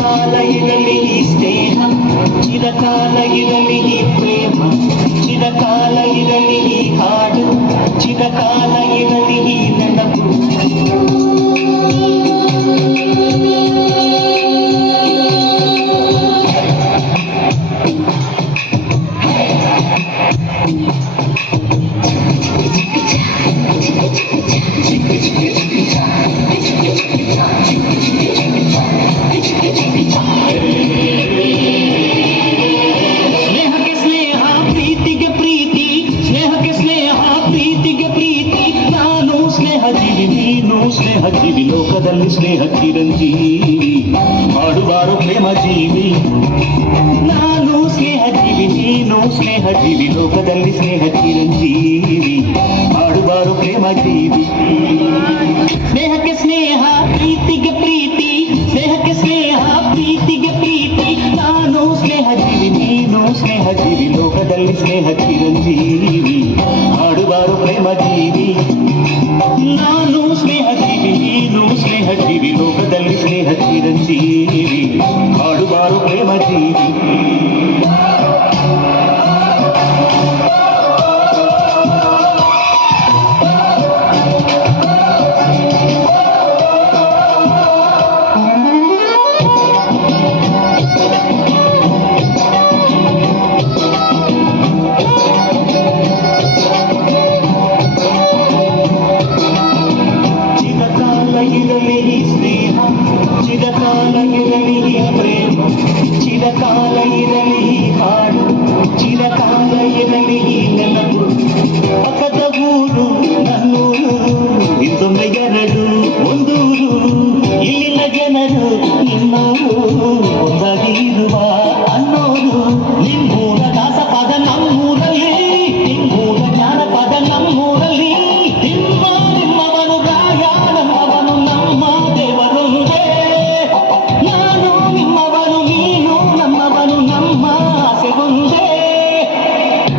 ಚಿರಕಾಲ ಇರಲಿ ಈ ಸ್ನೇಹ, ಚಿರಕಾಲ ಇರಲಿ ಈ ಪ್ರೇಮ, ಚಿರಕಾಲ ಇರಲಿ ಈ ಹಾಡು, ಚಿರಕಾಲ ಇರಲಿ ಈ ನೆನಪು. ಸ್ನೇಹಕ್ಕೆ ಸ್ನೇಹ, ಪ್ರೀತಿಗೆ ಪ್ರೀತಿ, ಸ್ನೇಹಕ್ಕೆ ಸ್ನೇಹ, ಪ್ರೀತಿಗೆ ಪ್ರೀತಿ. ನಾನು ಸ್ನೇಹ ಜೀವಿ, ನೀನು ಸ್ನೇಹ ಜೀವಿ, ಲೋಕದಲ್ಲಿ ಸ್ನೇಹ ಚಿರಂಜೀವಿ. ಮಾಡುವಾರು ಪ್ರೇಮ ಜೀವಿ. ನಾನು ಸ್ನೇಹ ಜೀವಿ, ನೀನು ಸ್ನೇಹ ಜೀವಿ, ಲೋಕದಲ್ಲಿ ಸ್ನೇಹ ಚಿರಂಜೀವಿ. ಮಾಡುವಾರು ಪ್ರೇಮ ಜೀವಿ. ಸ್ನೇಹಕ್ಕೆ ಸ್ನೇಹ, ಪ್ರೀತಿಗೆ ಪ್ರೀತಿ, ಸ್ನೇಹಕ್ಕೆ ಸ್ನೇಹ, ಪ್ರೀತಿಗೆ ಪ್ರೀತಿ. ನಾನು ಸ್ನೇಹ ಜೀವಿ, ನೀನು ಸ್ನೇಹ ಜೀವಿ, ಲೋಕದಲ್ಲಿ ಸ್ನೇಹ ಚಿರಂಜೀವಿ. ಮಾಡುವಾರು ಪ್ರೇಮ ಜೀವಿ. ನಾನು ಸ್ನೇಹ ಜೀವಿ, ನೀನು ಸ್ನೇಹ ಜೀವಿ, ಲೋಕದಲ್ಲಿ ಸ್ನೇಹ ಚಿರಂಜೀವಿ. ಮಾಡುವಾರು ಪ್ರೇಮ ಜೀವಿ. ಇರಲಿ ಈ ಸ್ನೇಹ, ಚಿರಕಾಲ ಇರಲಿ ಈ ಪ್ರೇಮ, ಚಿರಕಾಲ ಇರಲಿ ಈ ಹಾಡು, ಚಿರಕಾಲ ಇರಲಿ ಈ ನೆನಪು. ಪಕ್ಕದ ಊರು ನನ್ನೂರು, ಇಂದೊಮ್ಮೆ ಎರಡು ಒಂದೂರು, ಇಲ್ಲಿನ ಜನರು ಇನ್ನೂರು, ಒಂದಾಗಿ ಇರುವ ಅನ್ನೋರು. ನಿಮ್ಮೂರ ದಾಸಪದ ನಮ್ಮೂರಲ್ಲಿ, ನಿಮ್ಮೂರ ಜಾನಪದ ನಮ್ಮೂರಲ್ಲಿ. ನಿಮ್ಮವನು ರಾಯ, ನಮ್ಮವನು ನಮ್ಮ ದೇವರೊಂದೇ. ನಾನು ನಿಮ್ಮವನು, ನೀನು ನಮ್ಮವನು, ನಮ್ಮ ಆಸೆ ಒಂದೇ.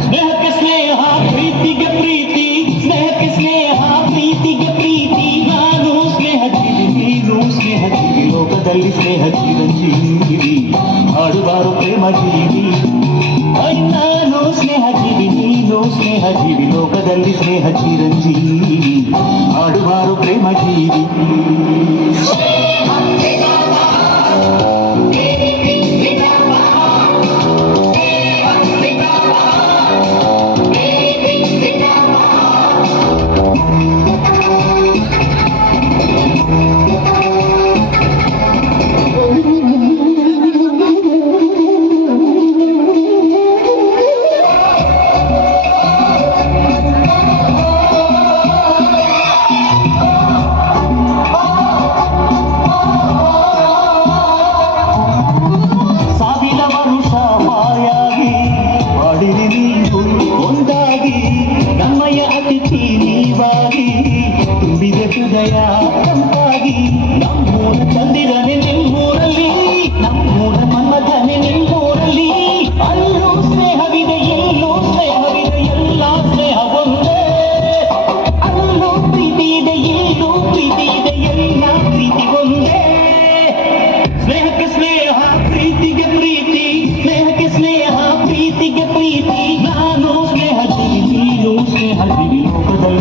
ಸ್ನೇಹಕ್ಕೆ ಸ್ನೇಹ, ಪ್ರೀತಿಗೆ ಪ್ರೀತಿ, ಸ್ನೇಹಕ್ಕೆ ಸ್ನೇಹ, ಪ್ರೀತಿಗೆ ಪ್ರೀತಿ. ನಾನು ಸ್ನೇಹ ಜೀವಿ, ನೀನು ಸ್ನೇಹ ಜೀವಿ, ಲೋಕದಲ್ಲಿ ಸ್ನೇಹ ಚಿರಂಜೀವಿ. ಮಾಡುವಾರು ಪ್ರೇಮ ಜೀವಿ. ನಾನು ಸ್ನೇಹ ಜೀವಿ, ನೀನು ಸ್ನೇಹ ಜೀವಿ, ಲೋಕದಲ್ಲಿ ಸ್ನೇಹ ಚಿರಂಜೀವಿ. ಮಾಡುವಾರು ಪ್ರೇಮ ಜೀವಿ.